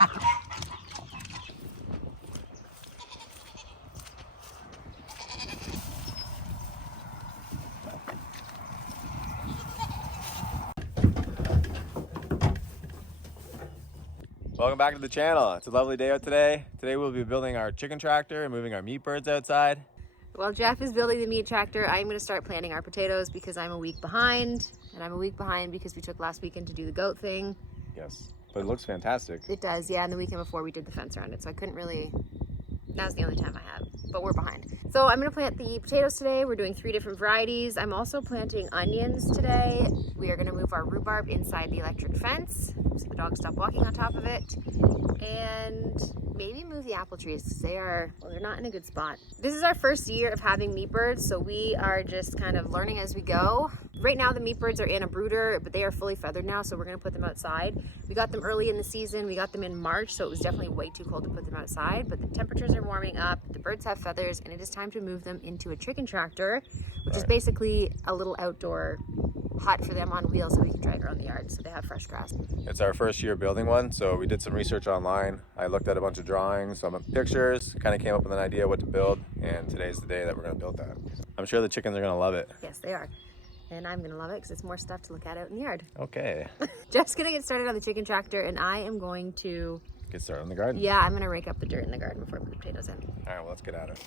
Welcome back to the channel. It's a lovely day out today. Today we'll be building our chicken tractor and moving our meat birds outside. While Geoff is building the meat tractor, I'm going to start planting our potatoes because I'm a week behind. And I'm a week behind because we took last weekend to do the goat thing. Yes, but it looks fantastic. It does, yeah, and the weekend before we did the fence around it, so I couldn't really, that was the only time I had, but we're behind. So I'm gonna plant the potatoes today. We're doing 3 different varieties. I'm also planting onions today. We are gonna move our rhubarb inside the electric fence so the dogs stop walking on top of it. And maybe move the apple trees because they're not in a good spot. This is our first year of having meat birds, so we are just kind of learning as we go. Right now the meat birds are in a brooder, but they are fully feathered now, so we're gonna put them outside. We got them early in the season. We got them in March, so it was definitely way too cold to put them outside, but the temperatures are warming up, the birds have feathers, and it is time to move them into a chicken tractor, which is basically a little outdoor hut for them on wheels so we can drive around the yard so they have fresh grass. It's our first year building one, so we did some research online. I looked at a bunch of drawings, some pictures, kind of came up with an idea what to build, and today's the day that we're gonna build that. I'm sure the chickens are gonna love it. Yes, they are. And I'm gonna love it because it's more stuff to look at out in the yard. Okay. Geoff's gonna get started on the chicken tractor and I am going to Get started on the garden. Yeah, I'm gonna rake up the dirt in the garden before I put the potatoes in. All right, well, let's get at it.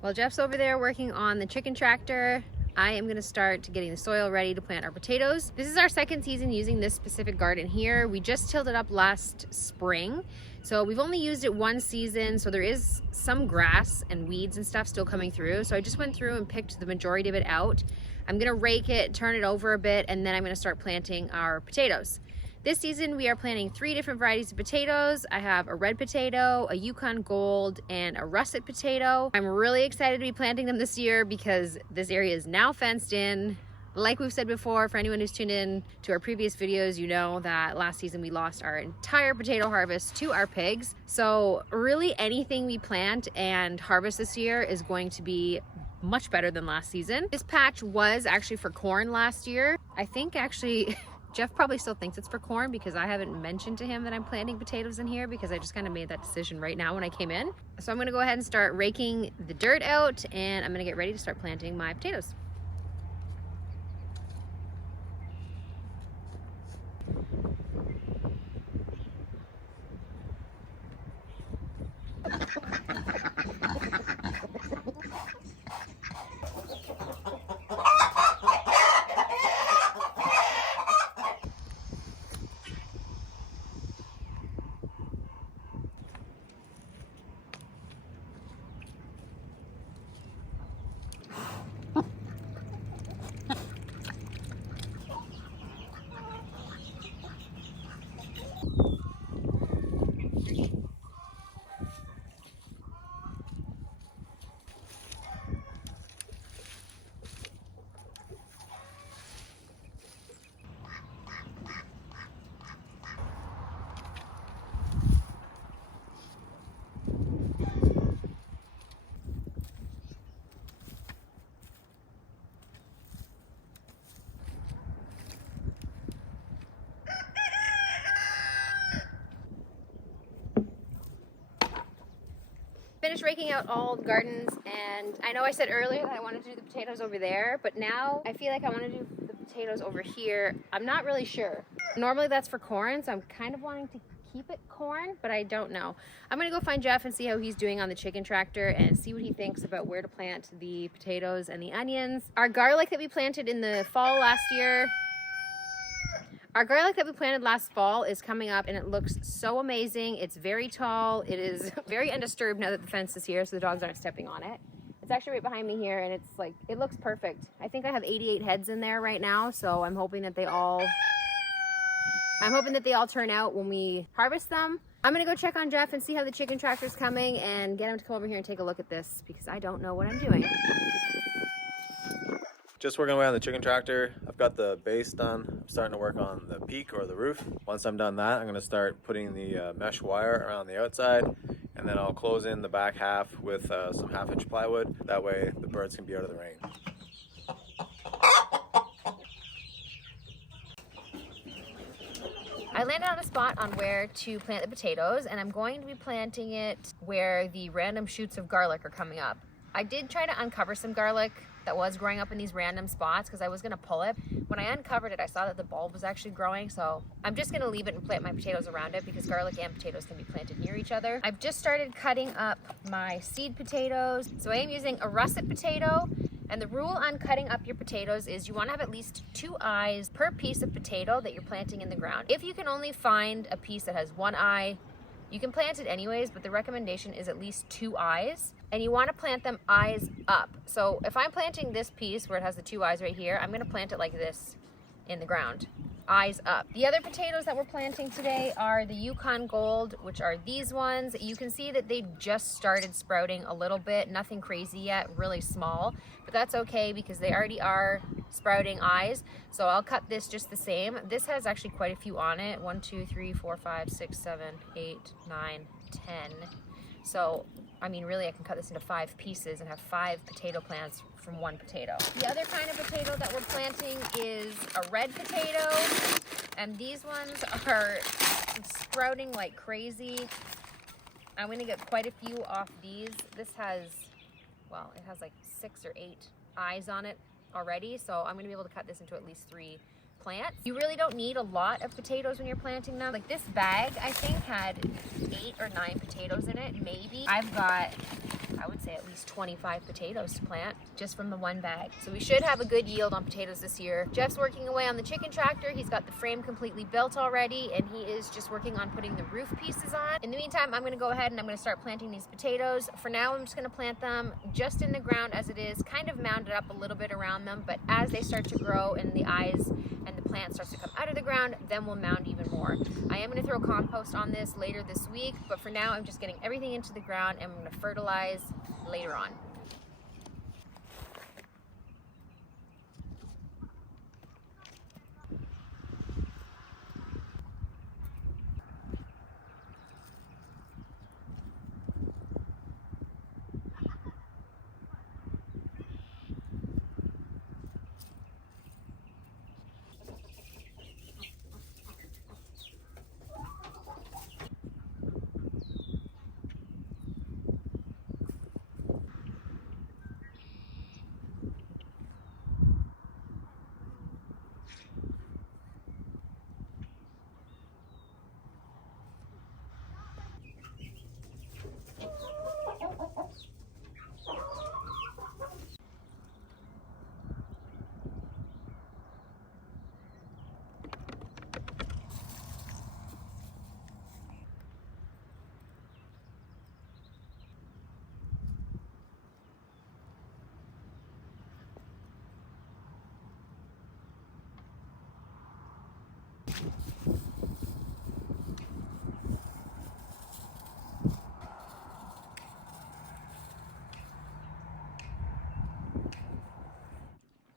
While Geoff's over there working on the chicken tractor, I am gonna start getting the soil ready to plant our potatoes. This is our second season using this specific garden here. We just tilled it up last spring. So we've only used it one season, so there is some grass and weeds and stuff still coming through. So I just went through and picked the majority of it out. I'm gonna rake it, turn it over a bit, and then I'm gonna start planting our potatoes. This season we are planting 3 different varieties of potatoes. I have a red potato, a Yukon Gold, and a russet potato. I'm really excited to be planting them this year because this area is now fenced in. Like we've said before, for anyone who's tuned in to our previous videos, you know that last season we lost our entire potato harvest to our pigs. So really anything we plant and harvest this year is going to be much better than last season. This patch was actually for corn last year. I think actually Geoff probably still thinks it's for corn because I haven't mentioned to him that I'm planting potatoes in here because I just kind of made that decision right now when I came in. So I'm gonna go ahead and start raking the dirt out and I'm gonna get ready to start planting my potatoes. Finished raking out all the gardens, and I know I said earlier that I wanted to do the potatoes over there, but now I feel like I want to do the potatoes over here. I'm not really sure. Normally that's for corn, so I'm kind of wanting to keep it corn, but I don't know. I'm gonna go find Geoff and see how he's doing on the chicken tractor and see what he thinks about where to plant the potatoes and the onions. Our garlic that we planted in the fall last year, our garlic that we planted last fall is coming up and it looks so amazing. It's very tall. It is very undisturbed now that the fence is here so the dogs aren't stepping on it. It's actually right behind me here and it's like, it looks perfect. I think I have 88 heads in there right now, so I'm hoping that they all turn out when we harvest them. I'm gonna go check on Geoff and see how the chicken tractor's coming and get him to come over here and take a look at this because I don't know what I'm doing. Just working away on the chicken tractor. I've got the base done. I'm starting to work on the peak or the roof. Once I'm done that, I'm gonna start putting the mesh wire around the outside, and then I'll close in the back half with some 1/2-inch plywood. That way the birds can be out of the rain. I landed on a spot on where to plant the potatoes, and I'm going to be planting it where the random shoots of garlic are coming up. I did try to uncover some garlic that was growing up in these random spots because I was gonna pull it. When I uncovered it, I saw that the bulb was actually growing, so I'm just gonna leave it and plant my potatoes around it because garlic and potatoes can be planted near each other. I've just started cutting up my seed potatoes. So I am using a russet potato, and the rule on cutting up your potatoes is you wanna have at least 2 eyes per piece of potato that you're planting in the ground. If you can only find a piece that has 1 eye, you can plant it anyways, but the recommendation is at least 2 eyes. And you want to plant them eyes up. So if I'm planting this piece where it has the 2 eyes right here, I'm going to plant it like this in the ground, eyes up. The other potatoes that we're planting today are the Yukon Gold, which are these ones. You can see that they've just started sprouting a little bit, nothing crazy yet, really small, but that's okay because they already are sprouting eyes. So I'll cut this just the same. This has actually quite a few on it. 1, 2, 3, 4, 5, 6, 7, 8, 9, 10. So, I mean, really, I can cut this into 5 pieces and have 5 potato plants from 1 potato. The other kind of potato that we're planting is a red potato, and these ones are sprouting like crazy. I'm gonna get quite a few off these. This has, well, it has like 6 or 8 eyes on it already, so I'm gonna be able to cut this into at least 3 plants. You really don't need a lot of potatoes when you're planting them. Like this bag, I think, had 8 or 9 potatoes in it, maybe. I've got, I would say, at least 25 potatoes to plant just from the 1 bag. So we should have a good yield on potatoes this year. Geoff's working away on the chicken tractor. He's got the frame completely built already, and he is just working on putting the roof pieces on. In the meantime, I'm gonna go ahead and I'm gonna start planting these potatoes. For now, I'm just gonna plant them just in the ground as it is, kind of mound it up a little bit around them, but as they start to grow and the eyes and the plant starts to come out of the ground, then we'll mound even more. I am gonna throw compost on this later this week, but for now, I'm just getting everything into the ground and I'm gonna fertilize later on.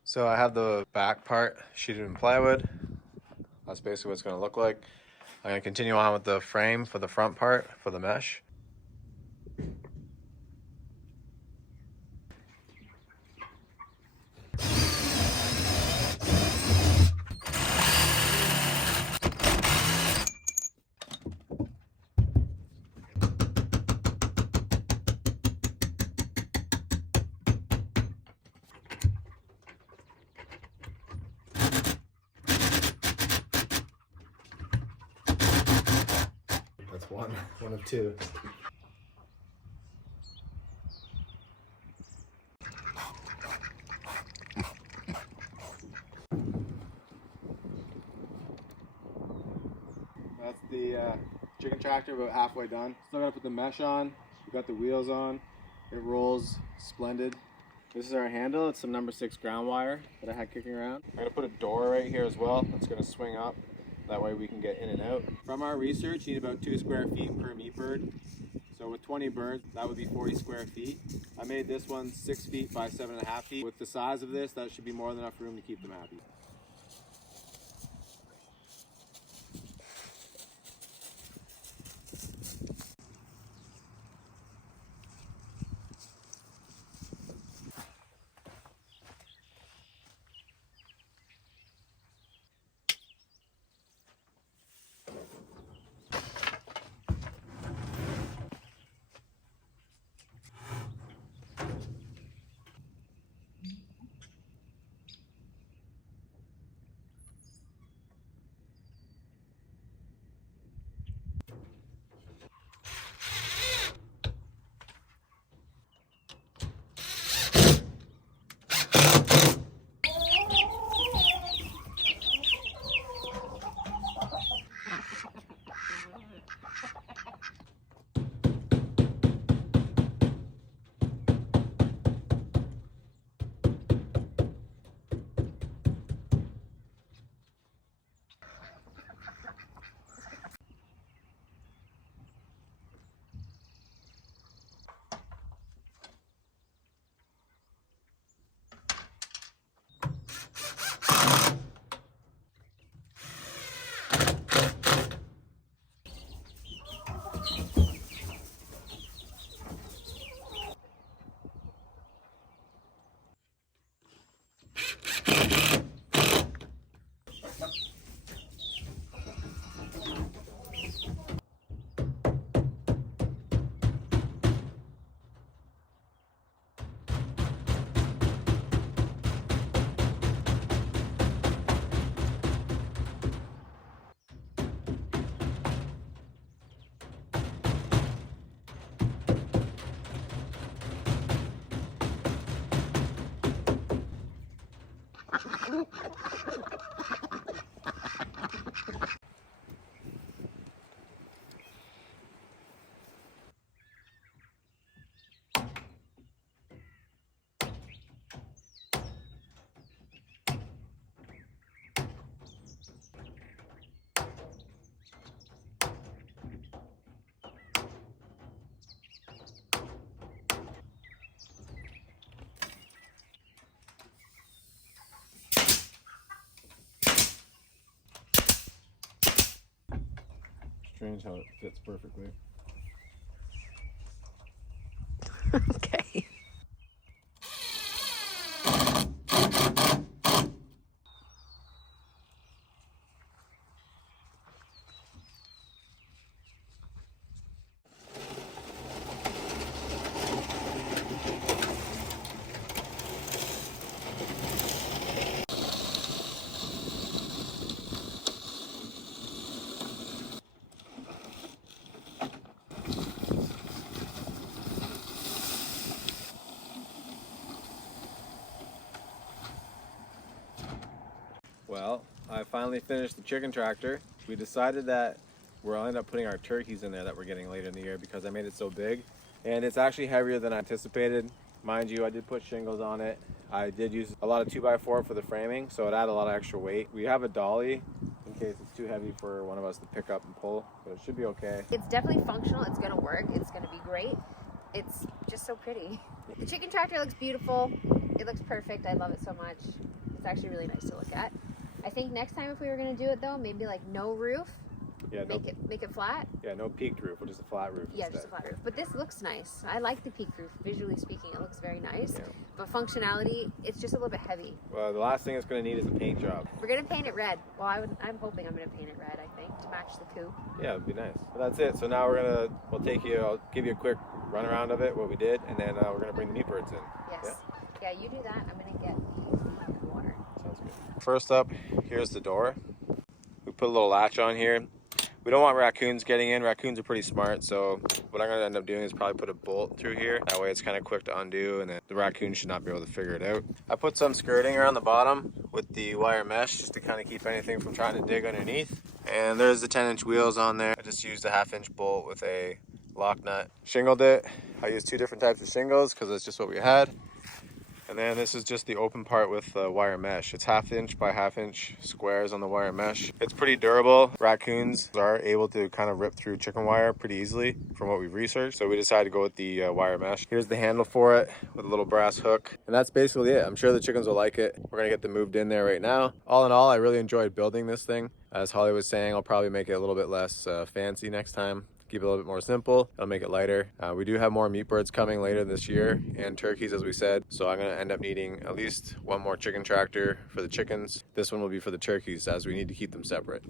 So I have the back part sheeted in plywood. That's basically what it's going to look like. I'm going to continue on with the frame for the front part for the mesh. One of two. That's the chicken tractor about halfway done. Still gotta put the mesh on. We got the wheels on. It rolls splendid. This is our handle. It's some number 6 ground wire that I had kicking around. I'm gonna put a door right here as well. That's gonna swing up. That way we can get in and out. From our research, you need about 2 square feet per meat bird. So with 20 birds, that would be 40 square feet. I made this one 6 feet by 7.5 feet. With the size of this, that should be more than enough room to keep them happy. Strange how it fits perfectly. Okay. Well, I finally finished the chicken tractor. We decided that we'll end up putting our turkeys in there that we're getting later in the year because I made it so big. And it's actually heavier than I anticipated. Mind you, I did put shingles on it. I did use a lot of 2x4 for the framing, so it added a lot of extra weight. We have a dolly in case it's too heavy for one of us to pick up and pull, but it should be okay. It's definitely functional. It's gonna work. It's gonna be great. It's just so pretty. The chicken tractor looks beautiful. It looks perfect. I love it so much. It's actually really nice to look at. I think next time if we were gonna do it though, maybe like no roof. Yeah, make it flat. Yeah, no peaked roof, or just a flat roof. Yeah, instead. just a flat roof. But this looks nice. I like the peaked roof. Visually speaking, it looks very nice. Yeah. But functionality, it's just a little bit heavy. Well, the last thing it's going to need is a paint job. We're gonna paint it red. Well, I'm hoping I'm gonna paint it red. I think to match the coop. Yeah, it'd be nice. But that's it. So now we'll take you. I'll give you a quick run around of it, what we did, and then we're gonna bring the meat birds in. Yes. Yeah, you do that. I'm gonna get the food and water. Sounds good. First up, here's the door. We put a little latch on here. We don't want raccoons getting in. Raccoons are pretty smart, so what I'm gonna end up doing is probably put a bolt through here. That way it's kind of quick to undo, and then the raccoon should not be able to figure it out. I put some skirting around the bottom with the wire mesh just to kind of keep anything from trying to dig underneath. And there's the 10-inch wheels on there. I just used a 1/2-inch bolt with a lock nut. Shingled it. I used 2 different types of shingles because that's just what we had. And then this is just the open part with wire mesh. It's 1/2-inch by 1/2-inch squares on the wire mesh. It's pretty durable. Raccoons are able to kind of rip through chicken wire pretty easily from what we've researched. So we decided to go with the wire mesh. Here's the handle for it with a little brass hook. And that's basically it. I'm sure the chickens will like it. We're gonna get them moved in there right now. All in all, I really enjoyed building this thing. As Holly was saying, I'll probably make it a little bit less fancy next time. Keep it a little bit more simple. It'll make it lighter. We do have more meat birds coming later this year and turkeys, as we said. So I'm gonna end up needing at least one more chicken tractor for the chickens. This one will be for the turkeys, as we need to keep them separate.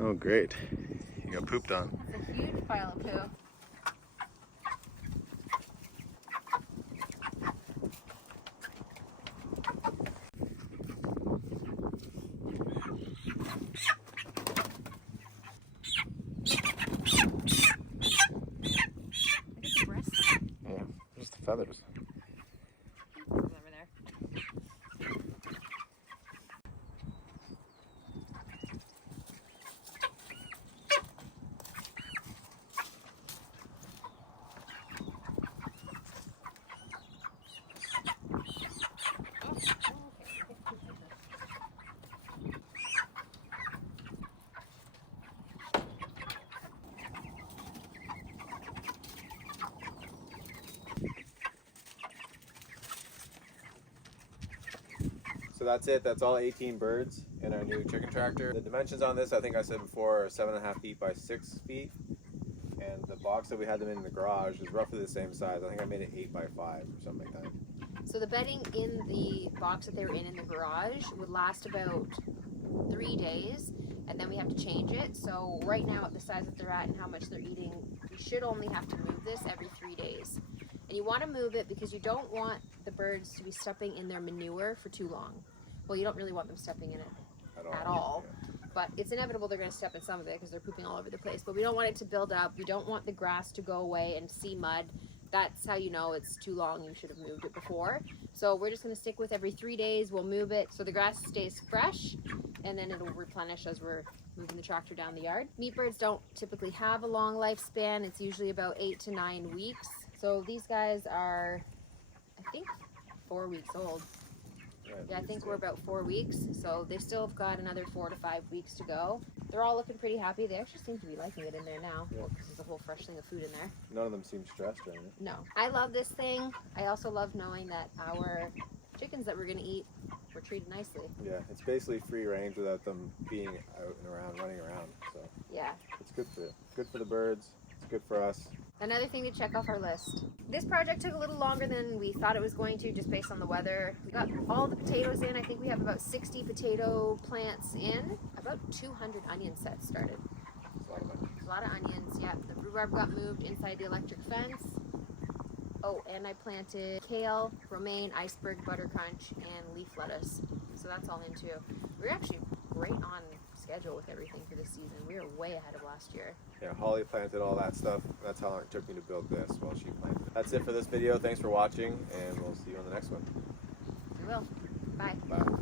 Oh, great. You got pooped on. That's a huge pile of poo. Yeah, just the feathers. Over there. So that's it. That's all 18 birds in our new chicken tractor. The dimensions on this, I think I said before, are 7.5 feet by 6 feet. And the box that we had them in the garage is roughly the same size. I think I made it 8 by 5 or something like that. So the bedding in the box that they were in the garage would last about 3 days, and then we have to change it. So right now, at the size that they're at and how much they're eating, we should only have to move this every 3 days. And you want to move it because you don't want the birds to be stepping in their manure for too long. Well, you don't really want them stepping in it at all. Yeah. But it's inevitable they're going to step in some of it because they're pooping all over the place. But we don't want it to build up. We don't want the grass to go away and see mud. That's how you know it's too long. You should have moved it before. So we're just going to stick with every 3 days. We'll move it so the grass stays fresh, and then it'll replenish as we're moving the tractor down the yard. Meat birds don't typically have a long lifespan. It's usually about 8 to 9 weeks. So these guys are, I think, 4 weeks old. Yeah, I think we're about 4 weeks, so they still have got another 4 to 5 weeks to go. They're all looking pretty happy. They actually seem to be liking it in there now. Yeah. Because there's a whole fresh thing of food in there. None of them seem stressed right now. No. I love this thing. I also love knowing that our chickens that we're going to eat were treated nicely. Yeah, it's basically free range without them being out and around, running around. So Yeah. it's good for the birds. It's good for us. Another thing to check off our list. This project took a little longer than we thought it was going to, just based on the weather. We got all the potatoes in. I think we have about 60 potato plants in. About 200 onion sets started. It's a lot of money. A lot of onions, yeah. The rhubarb got moved inside the electric fence. Oh, and I planted kale, romaine, iceberg, buttercrunch, and leaf lettuce. So that's all in too. We're actually right on schedule with everything for this season. We are way ahead of last year. Yeah, Holly planted all that stuff. That's how long it took me to build this while she planted. That's it for this video. Thanks for watching, and we'll see you on the next one. We will. Bye. Bye.